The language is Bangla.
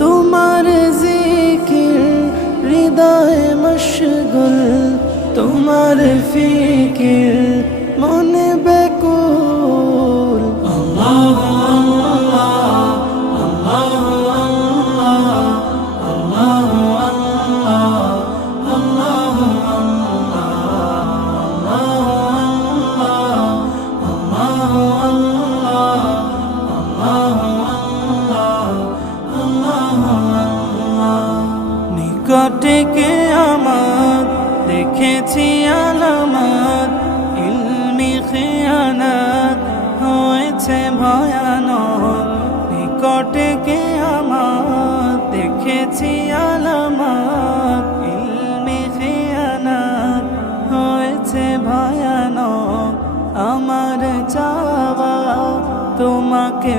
তোমার জিকির হৃদয় মশগুল, তোমার ফিকির মনে বেকুল। আল্লাহ নিকটে কিয়ামত দেখেছি আলামত, ইলমি খিয়ানত হয়েছে ভয়ানক। নিকটে কিয়ামত দেখেছি আলামত, ইলমি খিয়ানত হয়েছে ভয়ানক। আমার চাওয়া তোমাকে